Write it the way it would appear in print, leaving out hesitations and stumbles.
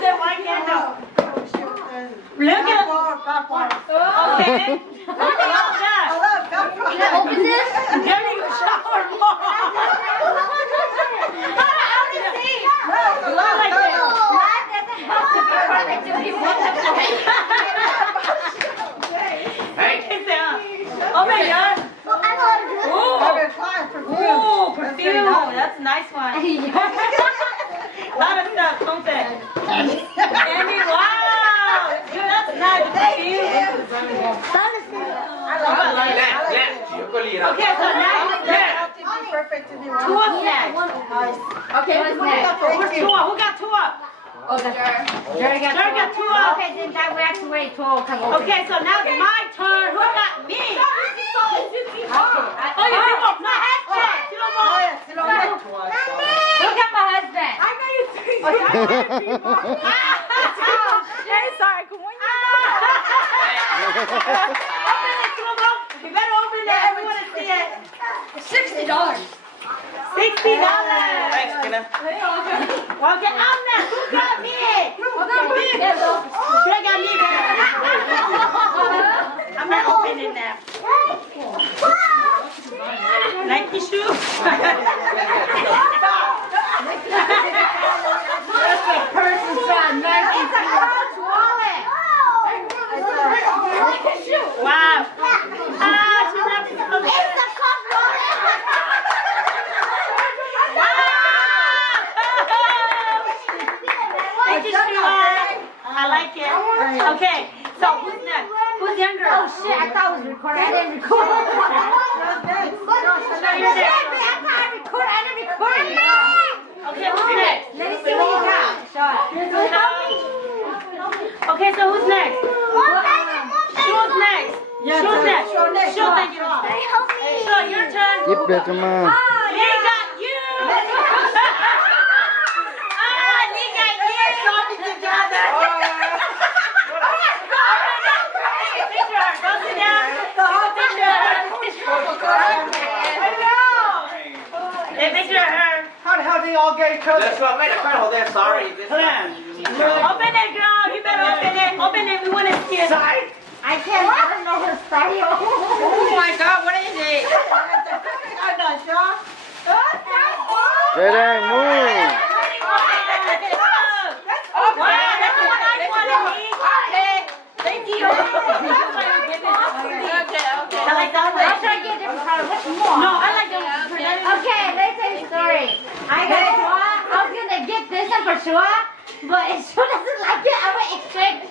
said one candle. Look at okay. Can I open this? Dirty your shower more. Oh my God. Ooh, perfume. That's a nice one. A lot of stuff, don't it? Andy, wow. Dude, that's nice. Perfume. Okay, so now two up next. Okay, what's next? Who's two up? Who got two up? Oh, Jerry got two up. Okay, then that we have to wait till come over. Okay, so now it's my turn. Who got me? Oh, you see more? My husband. Look at my husband. I know you see. Jerry, sorry. Come on. Open it, Slow-mo. You better open it. I want to see it. $60. $60. Thanks, Tina. Okay, I'm next. Who got me? They got me. I'm not opening that. Like the shoe? That's a person's son. It's a Coach wallet. Wow. Ah, she wrapped it so good. It's a Coach wallet. Thank you, Sheila. I like it. Okay, so who's next? Who's younger? Oh shit, I thought it was recording. I didn't record. I didn't record. Okay, who's next? Let me see what you got. Show it. Okay, so who's next? Who's next? Who's next? She'll take it off. So your turn. Tiếp được cho mà. They got you. They got you. Got it together. Picture her. Go sit down. I know. Hey, picture her. How do you all get each other? That's what I made a final there. Sorry. Open it, girl. You better open it. Open it. We want to see it. Side. I don't know her style. Oh my God, what is it? I'm not sure. Đây đây, mua. Wow, that's the one I wanted. Okay, thank you. I like that one. I'll try to get a different color. What's more? No, I like the Okay, let me tell you a story. I was gonna get this one for sure, but if she doesn't like it, I will exchange.